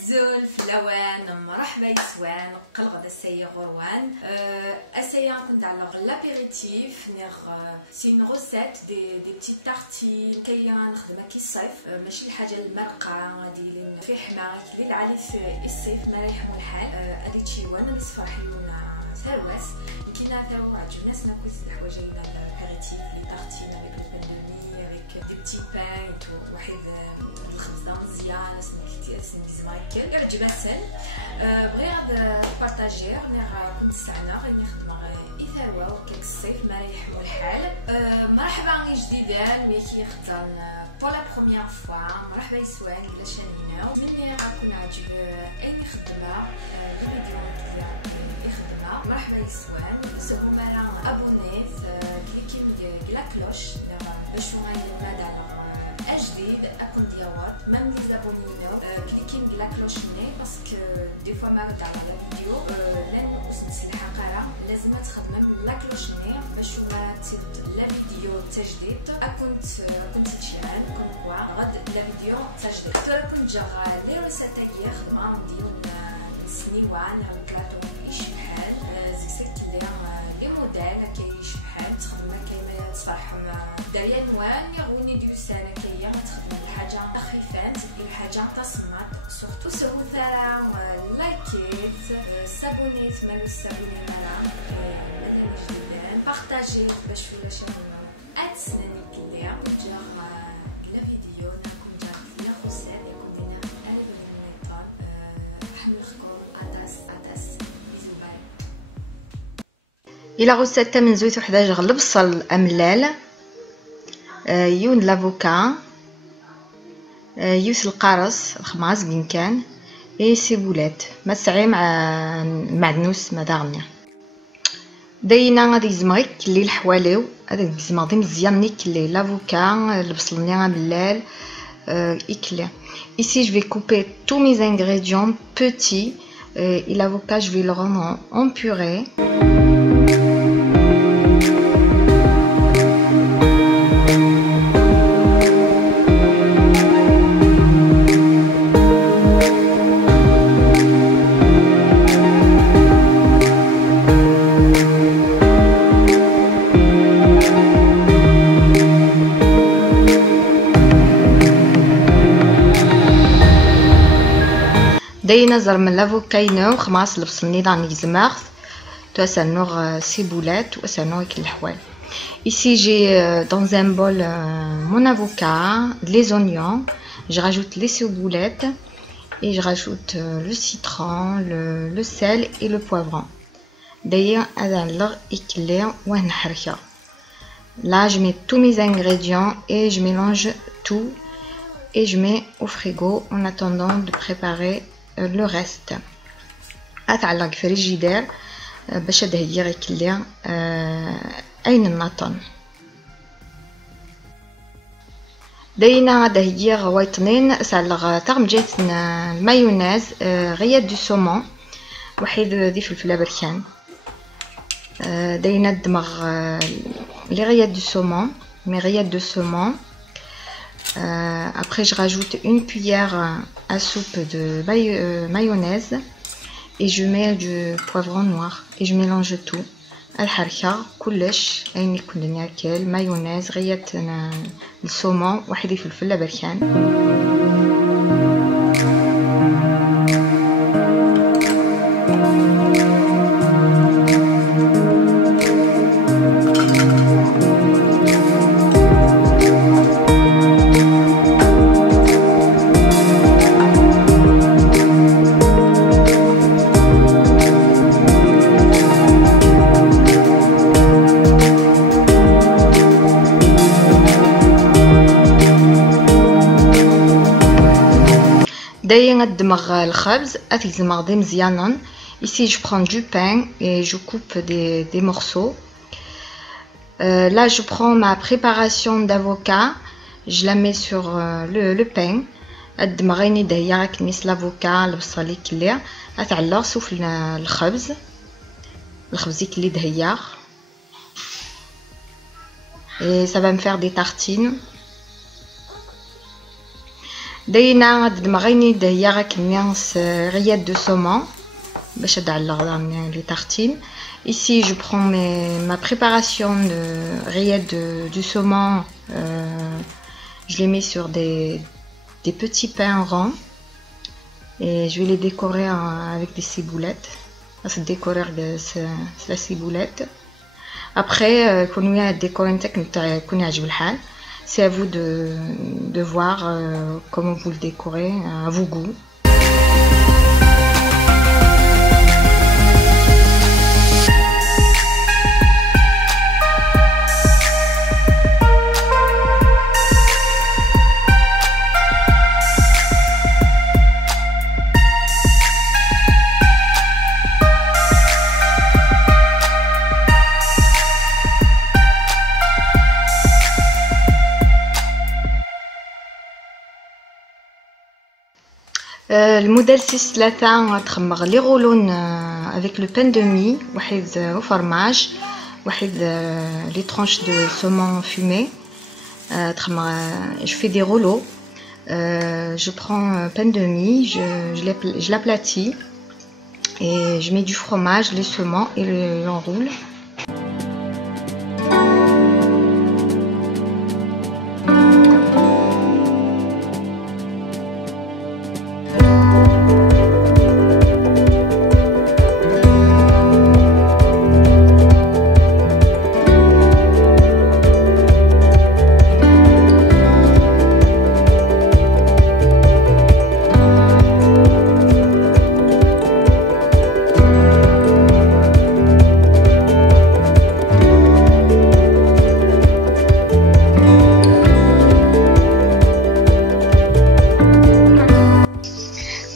الزول في الاوان مرحبا يسوان قل غدا سي غروان اسايا كنت على لابيريتيف نيغ سي اون روسيت دي بتيت تارتين كي نخدمها كي الصيف ماشي الحاجه المرقه غادي في حما كي العالي في الصيف ما رايح الحال هادي تشي وانا نصفح لينا سالواس كينا تاو عجبنا ناكل الحوايج ديال لابيريتيف لي تارتين افيك لو بان افيك دي بتي بان واحد الخبزه مزيان سنديز مايكل يعجبها السن بغي غاد بارطاجي كنت سعنا غادي نخدم اثروه وكيك الصيف ما رايح الحال مرحبا جديدان مي كيختار بور لا بروميير فوا مرحبا يسوان كلا شانينا مني غنكون عاجب اي خدمه الفيديو اللي خدمه مرحبا يسوان سوفو مالا ابونيت كليكي لا كلوش باش نغير على جديد اكون ديوات ميم لي زابونيو كليكين لا كلوش ني باسكو دي فوا ما رد على الفيديو لان وصلت الحقيقه لازم تخدم لا كلوش ني باش ما تزيد لا فيديو تجديد كنت تشعل كون غد لا فيديو تجديد كنت جا لي ريسيت كي خدمه ديال السنيوان البلاطو يشحال زيك لي موديل كيعيش بحال تخدم كاين تصفحهم داير نوان يغوني ديال السنه كي تخدم الحاجه خفيفه تبقى الحاجه تصمت سورتو سهو ثرا لايكيت سابونيت مالو السابوني مالا مثلا جديدان بارطاجي باش ولا شغله اتسناني كليا جا لا فيديو نكون جا لا خوسات يكون دينا انا بالنيطال نحملكم اتاس بيزو باي الى غوسات من زويت وحده غلب البصل املال يون لافوكا يوس القرص الخماس بين كان اي سيبولات ما تسعي مع معدنوس ما داغنيا داينا غادي يزمغيك كلي الحواليو هذا يزمغ مزيان كلي لافوكا البصل نيا ملال اكلي ici je vais couper tous mes ingrédients petits et l'avocat je vais le rendre en purée. داينا زر من لافوكاينو خماس البصل نيضان يزماغ توسنوغ سيبولات وسنوغ الحوال. Ici j'ai dans un bol mon avocat, les oignons, je rajoute les ciboulettes et je rajoute le citron, le sel et le poivron. D'ailleurs, là je mets tous mes ingrédients et je mélange tout et je mets au frigo en attendant de préparer le reste. أتعلق في الجدار باش هدية غيكلي أين النطن داينا دهية غويطنين سعلغ تغم جاتنا المايونيز غياد دو سومون وحيد ذي فلفلة بركان داينا دمغ لي غياد دو سومون غياد دو سومون. Après je rajoute une cuillère à soupe de mayonnaise et je mets du poivron noir et je mélange tout. الحركة كلش أين يكون ناكل مايونيز غيات الصومون واحد فلفل بركان. دايما ندمغ الخبز اتيزمغ دي مزيانا. Ici je prends du pain et je coupe des morceaux. Là je prends ma préparation d'avocat, je la mets sur le pain. ادمغيني دايا كنيس لافوكا البصل كلي اتعلق سوف الخبز كلي دهيا et ça va me faire des tartines. داينا دماغيني دهيا غاكنيس ريات دو سومون باش ندعلق لي tartines. Ici je prends ma préparation de rillettes du saumon, je les mets sur des petits pains ronds et je vais les décorer avec des ciboulettes. C'est décorer la ciboulette. Après, c'est à vous de voir comment vous le décorez à vos goûts. الموديل 6-3 تخمر لي غولون avec le pain de mie واحد au fromage واحد les tranches de saumon fumé تخمر je fais des rouleaux je prends pain de mie je l'aplatis et je mets du fromage les saumons et l'enroule.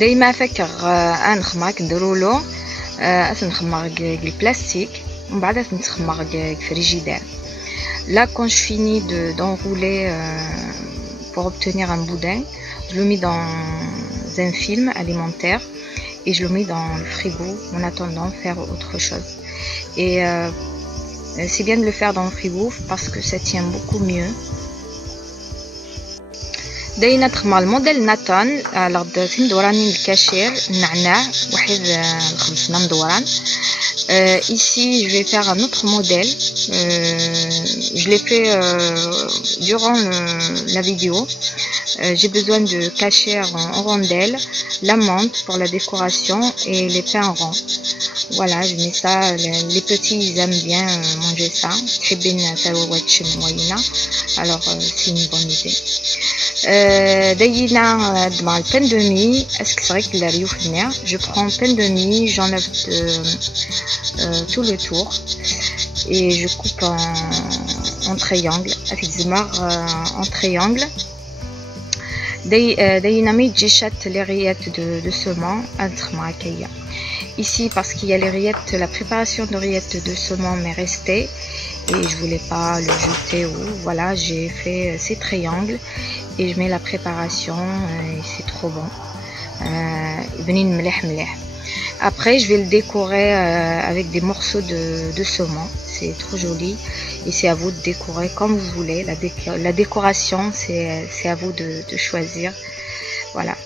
دايما فكر نخمر كنديرو له نخمر البلاستيك ومن بعد نخمر فريجيدير. Là quand je finis d'enrouler pour obtenir un boudin, je le mets dans un film alimentaire et je le mets dans le frigo en attendant de faire autre chose. Et c'est bien de le faire dans le frigo parce que ça tient beaucoup mieux. داينا تخمر الموديل ناتون على فين دورانين الكاشير النعناع واحد الخمسنا مدوران. Ici je vais faire un autre modèle, je l'ai fait durant la vidéo. J'ai besoin de cachère en rondelles, la menthe pour la décoration et les pains ronds. Voilà, je mets ça, les petits ils aiment bien manger ça. Alors c'est une bonne idée. داينا مع البان دو مي اسك صغير الريوف هنا je prends pain de mie, j'enlève tout le tour et je coupe en triangle avec zmar en triangle. داينا ما يتجيشات les rillettes de saumon entre معاكيا. Ici parce qu'il y a les rillettes, la préparation de rillettes de saumon m'est restée et je voulais pas le jeter ou voilà, j'ai fait ces triangles et je mets la préparation et c'est trop bon. Après je vais le décorer avec des morceaux de saumon, c'est trop joli et c'est à vous de décorer comme vous voulez. La décoration c'est à vous de choisir. Voilà.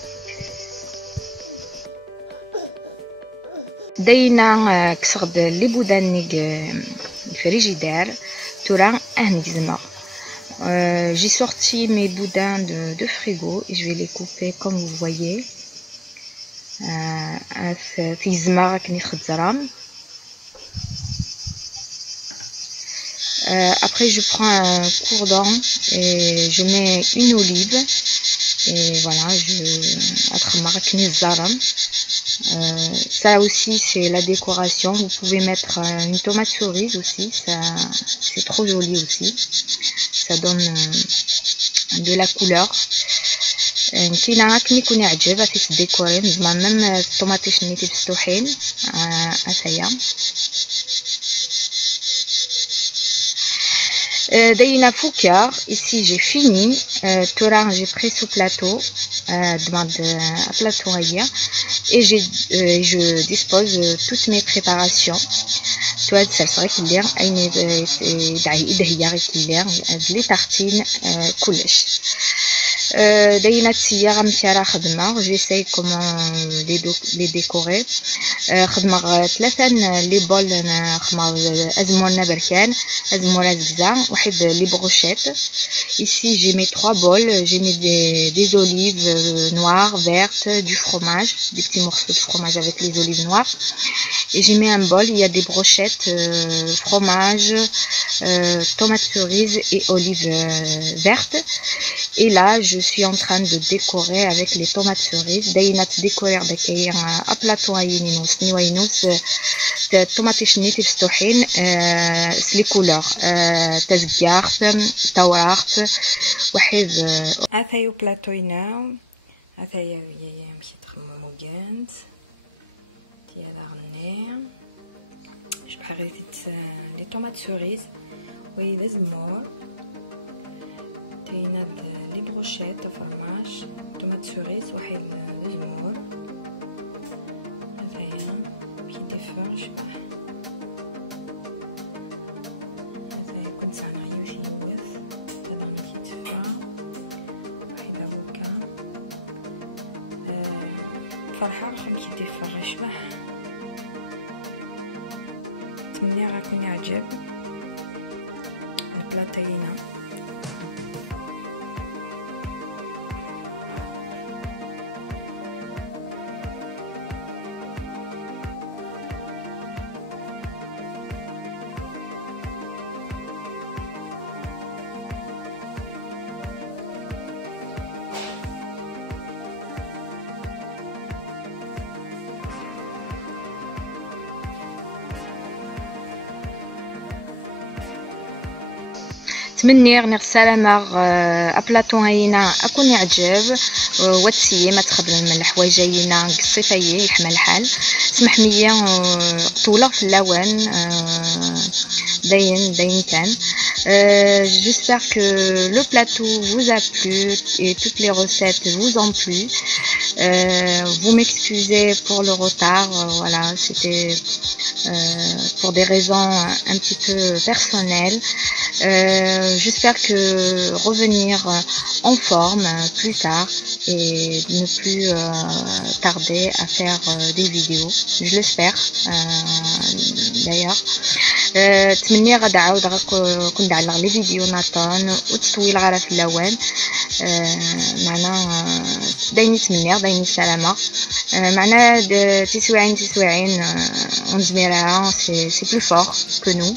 داينا كسرد لي بودان الفريجيدير تورا نجزمه. J'ai sorti mes boudins de frigo et je vais les couper comme vous voyez. في زمار كني خزرام. Après je prends un cordon et je mets une olive et voilà ça aussi c'est la décoration. Vous pouvez mettre une tomate cerise aussi, ça c'est trop joli aussi, ça donne de la couleur. كاينه كني يكون عجب فيك ديكوري زعما ميم الطوماطي شنيتي مفتوحين هيا. داينا فوكار. Ici j'ai fini. Toran j'ai pris sous plateau. Demande à plateau هيا et je dispose toutes mes préparations. تواد سلسلة كلير أين دعي إدهيا كلير لي تارتين كلش. داينات سيارة متيرة خدمة جيساي كومون لي ديكوري خدمة ثلاثة لي بول خدمة أزمورنا بركان أزمورا زكزا واحد لي بروشيت. Ici j'ai mes 3 bols, j'ai mis des olives noires, vertes, du fromage, des petits morceaux de fromage avec les olives noires. Et j'ai mis un bol, il y a des brochettes, fromage, tomates cerises et olives vertes. Et là, je suis en train de décorer avec les tomates cerises. D'ailleurs, décorer avec un plateau à yininous, niwainous, tomates chenilles, fstouhin, les couleurs, tazgart, tawart, واحد. هذا plateau هنا، هذا مشيت خدمة موجند ديال غني. جو حريت لي طوماط سوريز وهذا زمور. كاينه لي بروشيت فرماج طوماط سوريز واحد زمور. هذايا كي ديفور شبه هذايا كنت صانعيه شي يوث هذا كي ديفور واحد افوكا فرحه رخم كي ديفور شبه. نتمنى راكم يعجب البلاطينا. تمني غني السلامة ابلاطون هاينا اكون يعجب واتسيي ما تخدم من الحوايج هاينا قصيفايي يحمل الحال. سمح لي طوله في اللون داين كان. J'espère que le plateau vous a plu et toutes les recettes vous ont plu. Vous m'excusez pour le retard, voilà, c'était pour des raisons un petit peu personnelles. J'espère que revenir en forme plus tard et ne plus tarder à faire des vidéos, je l'espère d'ailleurs. تمني غدا عاود كون نعلق لي فيديو ناطون وتطويل غير في اللوان معنا دايني تمني دايني السلامه معنا تسويعين ونزميرها c'est plus fort que nous.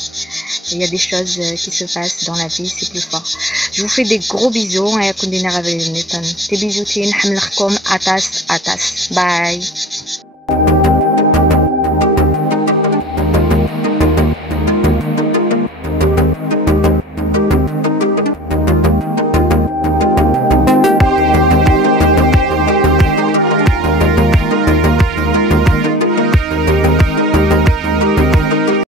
Il y a des choses qui se passent dans la vie, c'est plus fort. Je vous fais des gros bisous et كون دينا غير نيطن. Des bisous تين حملكم atas. Bye.